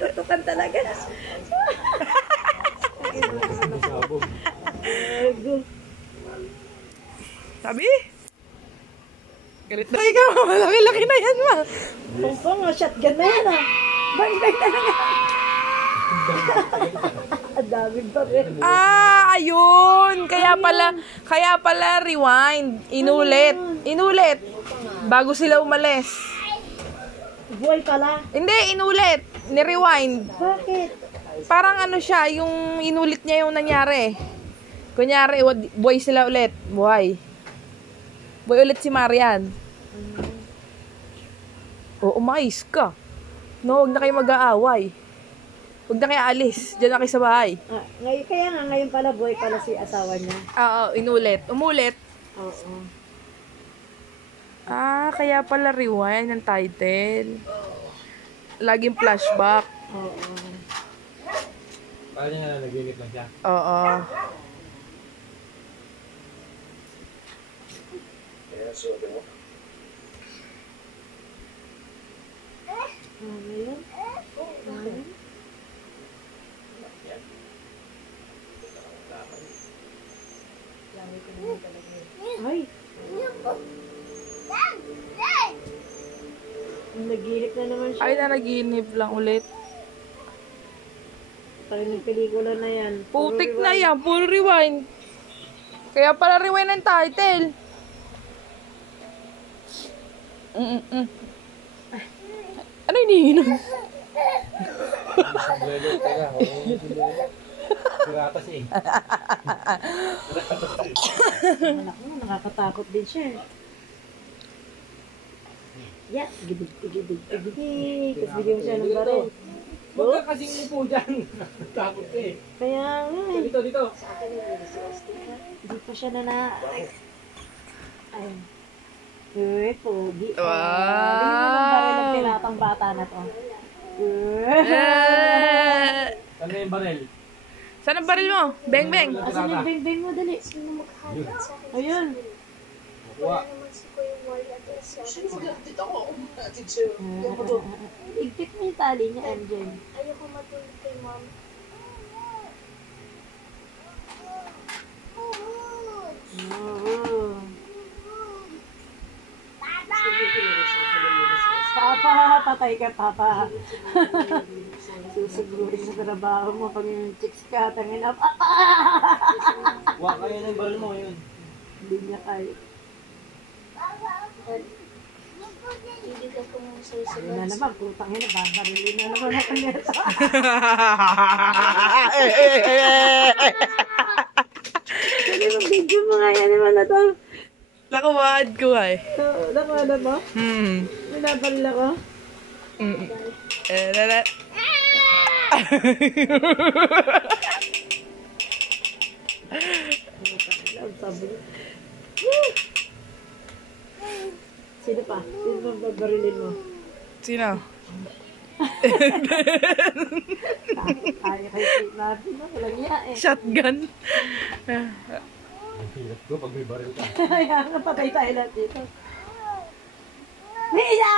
Tutukan talaga. Sabi? Galit na ikaw. Malaki-laki na yan, ma. Kung nga, shotgun na yan, ah. Bang-bang talaga. Ang daming pa rin. Ayun. Kaya pala rewind. Inulit. Bago sila umalis. Buhay pala. Hindi, inulit. Ni-rewind. Bakit? Parang ano siya, yung inulit niya yung nangyari. Kunyari, buhay sila ulit. Buhay ulit si Marian. O, umayos ka. No, huwag na kayo mag-aaway. Huwag na kayo alis. Diyan na kayo sa bahay. Kaya nga, ngayon pala buhay pala si asawa niya. Oo, inulit. Umulit. Oo. Kaya pala rewind ng title. Laging flashback. Oo. Paano niya naginip lang siya? Oo. Ngayon? Ay! Naginip na naman siya. Ay, nanaginip lang ulit. Parang yung pelikula na yan. Putik na yan. Puro rewind. Kaya pala rewind ng title. Ano iniinom? Piratas eh. Anak mo, nakakatakot din siya. Yeah, gibig. Tapos bigyan mo siya ng baril. Huwag ka kasing upo dyan. Takot ka eh. Kaya nga eh. Dito. Hindi pa siya Ay. Uy, pogi. Wow. Bigyan mo ng baril ng piratang bata na to. Saan na yung baril? Saan ang baril mo? Beng. Asan yung bing-bing mo, dali? Ayun. Kuha. Igpit mo yung tali niya, MJ. Ayoko matulog kay mom. Papa, patay ka, Papa. Susugurin sa trabaho mo pag yung chicks ka, tangin na, Papa! Kuha kayo ng baril mo yun. Hindi niya kaya. Ibigay ko muna sa'yo sa Ayun na naman, putang ina, babarilin na naman ako nito. Kasi yung video mo nga yan naman na to. Nakuwad ko ay. Nakuha na mo? Binabaril ako? Sino pa? Sino pa babarilin mo? Sino? Kaya kay Kate natin, no? Walang niya eh. Shotgun. Ang hirap ko pag may baril ka. Kaya nga, patay tayo lahat dito. Mia!